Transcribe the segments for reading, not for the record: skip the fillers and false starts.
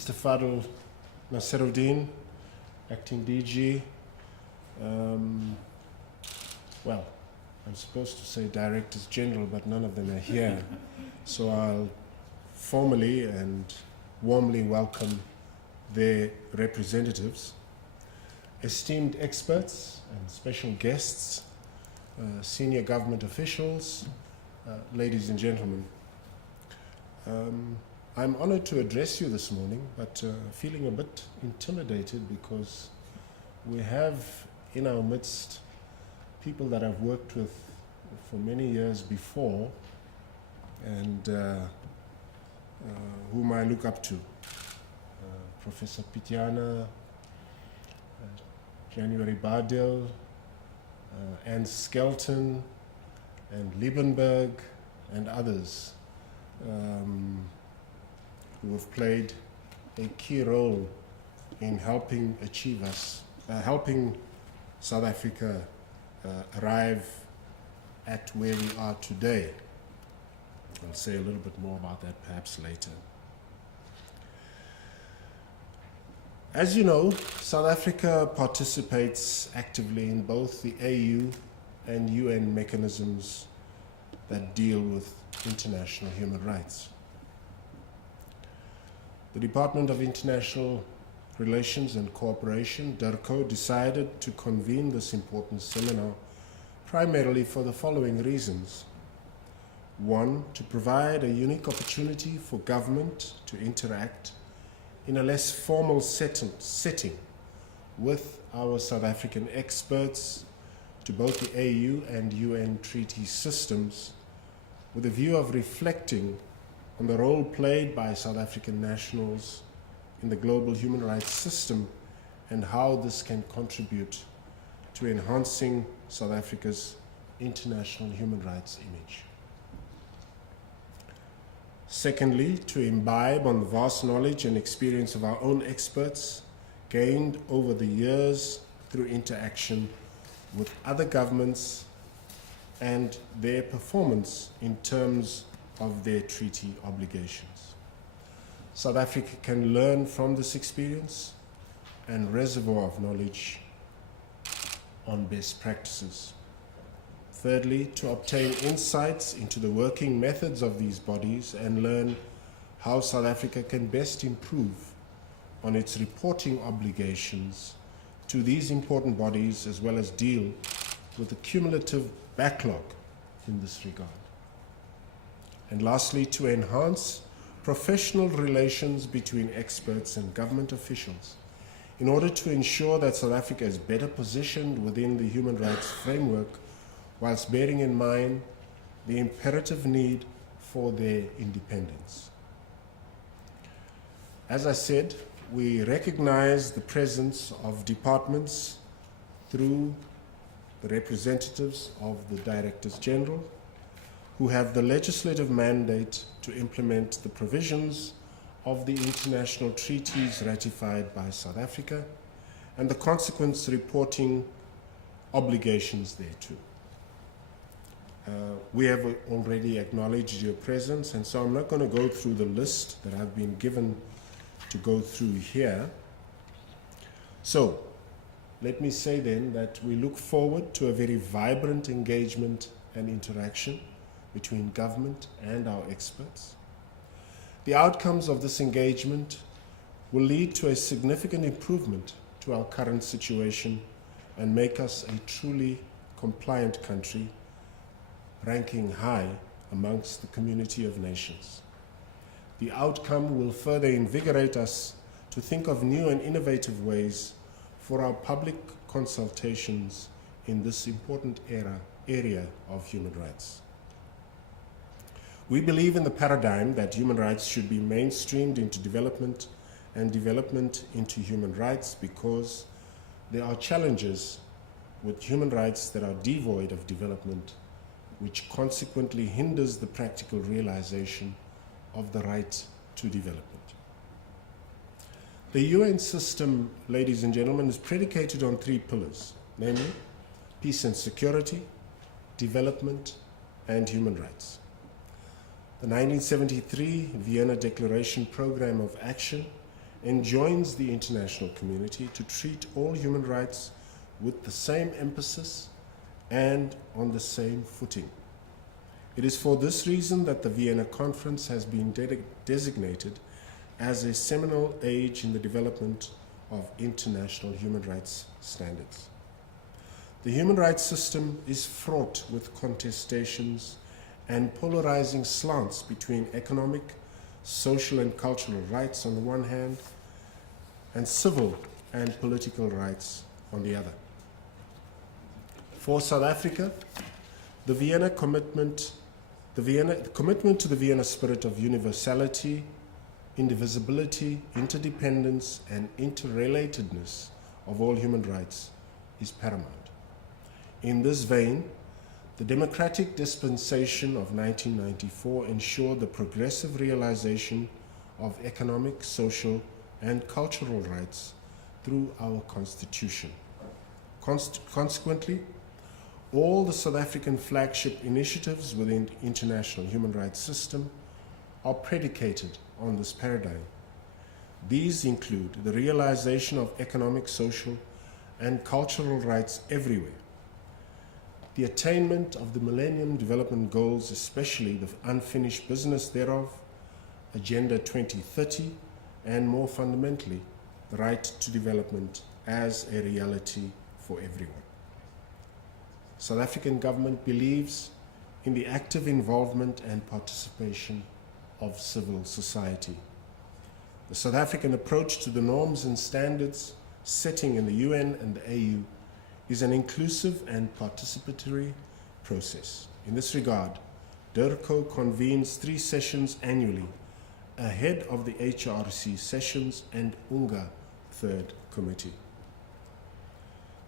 Mr. Fadl Nasiruddin, Acting DG. Well, I'm supposed to say Directors General, but none of them are here. So I'll formally and warmly welcome their representatives, esteemed experts and special guests, senior government officials, ladies and gentlemen. I'm honored to address you this morning, but feeling a bit intimidated because we have in our midst people that I've worked with for many years before and whom I look up to. Professor Pitiana, January Bardell, Anne Skelton, and Liebenberg, and others who have played a key role in helping achieve us, helping South Africa arrive at where we are today. I'll say a little bit more about that perhaps later. As you know, South Africa participates actively in both the AU and UN mechanisms that deal with international human rights. The Department of International Relations and Cooperation, DIRCO, decided to convene this important seminar primarily for the following reasons. One, to provide a unique opportunity for government to interact in a less formal setting with our South African experts to both the AU and UN treaty systems with a view of reflecting on the role played by South African nationals in the global human rights system and how this can contribute to enhancing South Africa's international human rights image. Secondly, to imbibe on the vast knowledge and experience of our own experts gained over the years through interaction with other governments and their performance in terms of their treaty obligations. South Africa can learn from this experience and reservoir of knowledge on best practices. Thirdly, to obtain insights into the working methods of these bodies and learn how South Africa can best improve on its reporting obligations to these important bodies, as well as deal with the cumulative backlog in this regard. And lastly, to enhance professional relations between experts and government officials in order to ensure that South Africa is better positioned within the human rights framework, whilst bearing in mind the imperative need for their independence. As I said, we recognize the presence of departments through the representatives of the Directors General, who have the legislative mandate to implement the provisions of the international treaties ratified by South Africa and the consequent reporting obligations thereto. We have already acknowledged your presence, and so I'm not going to go through the list that I've been given to go through here. So, let me say then that we look forward to a very vibrant engagement and interaction between government and our experts. The outcomes of this engagement will lead to a significant improvement to our current situation and make us a truly compliant country, ranking high amongst the community of nations. The outcome will further invigorate us to think of new and innovative ways for our public consultations in this important area of human rights. We believe in the paradigm that human rights should be mainstreamed into development and development into human rights because there are challenges with human rights that are devoid of development, which consequently hinders the practical realization of the right to development. The UN system, ladies and gentlemen, is predicated on three pillars, namely peace and security, development, and human rights. The 1973 Vienna Declaration Program of Action enjoins the international community to treat all human rights with the same emphasis and on the same footing. It is for this reason that the Vienna Conference has been designated as a seminal age in the development of international human rights standards. The human rights system is fraught with contestations and polarizing slants between economic, social and cultural rights on the one hand, and civil and political rights on the other. For South Africa, the commitment to the Vienna spirit of universality, indivisibility, interdependence, and interrelatedness of all human rights is paramount. In this vein, the democratic dispensation of 1994 ensured the progressive realization of economic, social, and cultural rights through our Constitution. Consequently, all the South African flagship initiatives within the international human rights system are predicated on this paradigm. These include the realization of economic, social, and cultural rights everywhere, the attainment of the Millennium Development Goals, especially the unfinished business thereof, Agenda 2030, and more fundamentally, the right to development as a reality for everyone. South African government believes in the active involvement and participation of civil society. The South African approach to the norms and standards setting in the UN and the AU is an inclusive and participatory process. In this regard, DIRCO convenes 3 sessions annually ahead of the HRC sessions and UNGA Third Committee.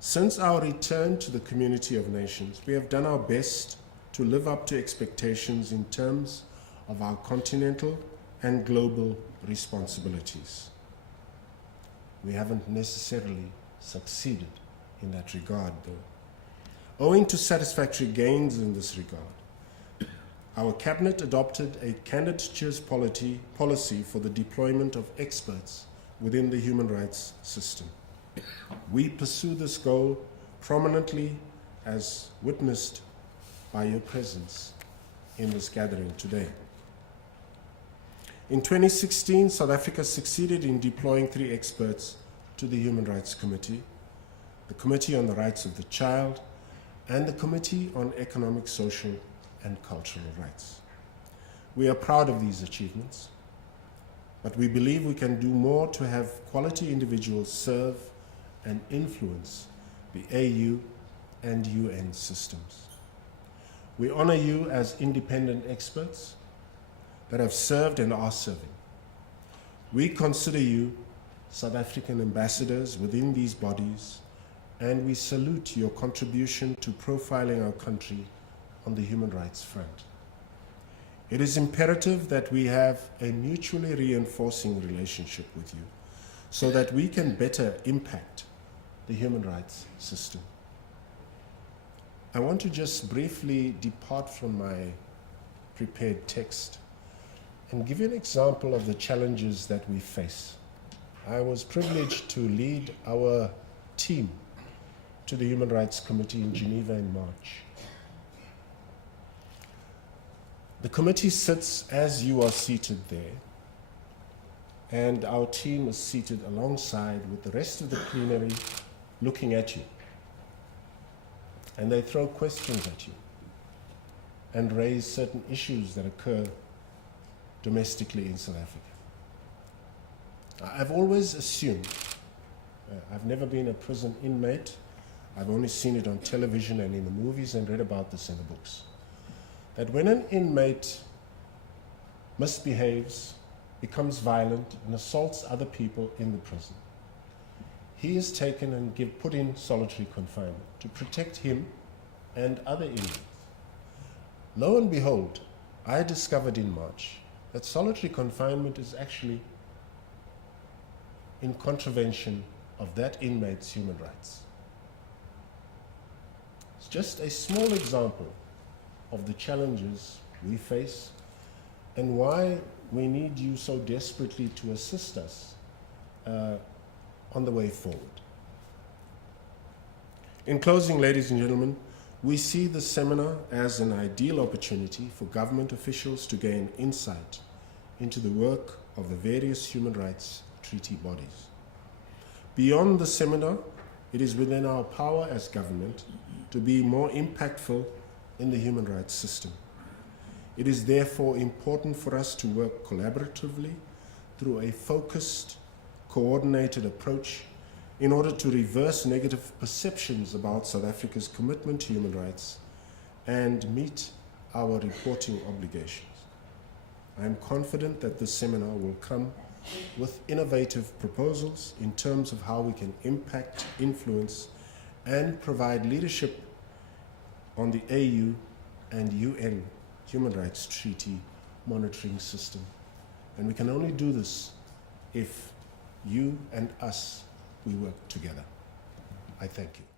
Since our return to the community of nations, we have done our best to live up to expectations in terms of our continental and global responsibilities. We haven't necessarily succeeded in that regard, though. Owing to satisfactory gains in this regard, our cabinet adopted a candidatures policy for the deployment of experts within the human rights system. We pursue this goal prominently, as witnessed by your presence in this gathering today. In 2016, South Africa succeeded in deploying 3 experts to the Human Rights Committee, the Committee on the Rights of the Child, and the Committee on Economic, Social, and Cultural Rights. We are proud of these achievements, but we believe we can do more to have quality individuals serve and influence the AU and UN systems. We honor you as independent experts that have served and are serving. We consider you South African ambassadors within these bodies, and we salute your contribution to profiling our country on the human rights front. It is imperative that we have a mutually reinforcing relationship with you so that we can better impact the human rights system. I want to just briefly depart from my prepared text and give you an example of the challenges that we face. I was privileged to lead our team to the Human Rights Committee in Geneva in March. The committee sits as you are seated there, and our team is seated alongside with the rest of the plenary looking at you. And they throw questions at you and raise certain issues that occur domestically in South Africa. I've always assumed, I've never been a prison inmate, I've only seen it on television and in the movies and read about this in the books, that when an inmate misbehaves, becomes violent, and assaults other people in the prison, he is taken and put in solitary confinement to protect him and other inmates. Lo and behold, I discovered in March that solitary confinement is actually in contravention of that inmate's human rights. It's just a small example of the challenges we face and why we need you so desperately to assist us on the way forward. In closing, ladies and gentlemen, we see the seminar as an ideal opportunity for government officials to gain insight into the work of the various human rights treaty bodies. Beyond the seminar, it is within our power as government to be more impactful in the human rights system. It is therefore important for us to work collaboratively through a focused, coordinated approach in order to reverse negative perceptions about South Africa's commitment to human rights and meet our reporting obligations. I am confident that this seminar will come with innovative proposals in terms of how we can impact, influence, and provide leadership on the AU and UN Human Rights Treaty monitoring system. And we can only do this if you and us, we work together. I thank you.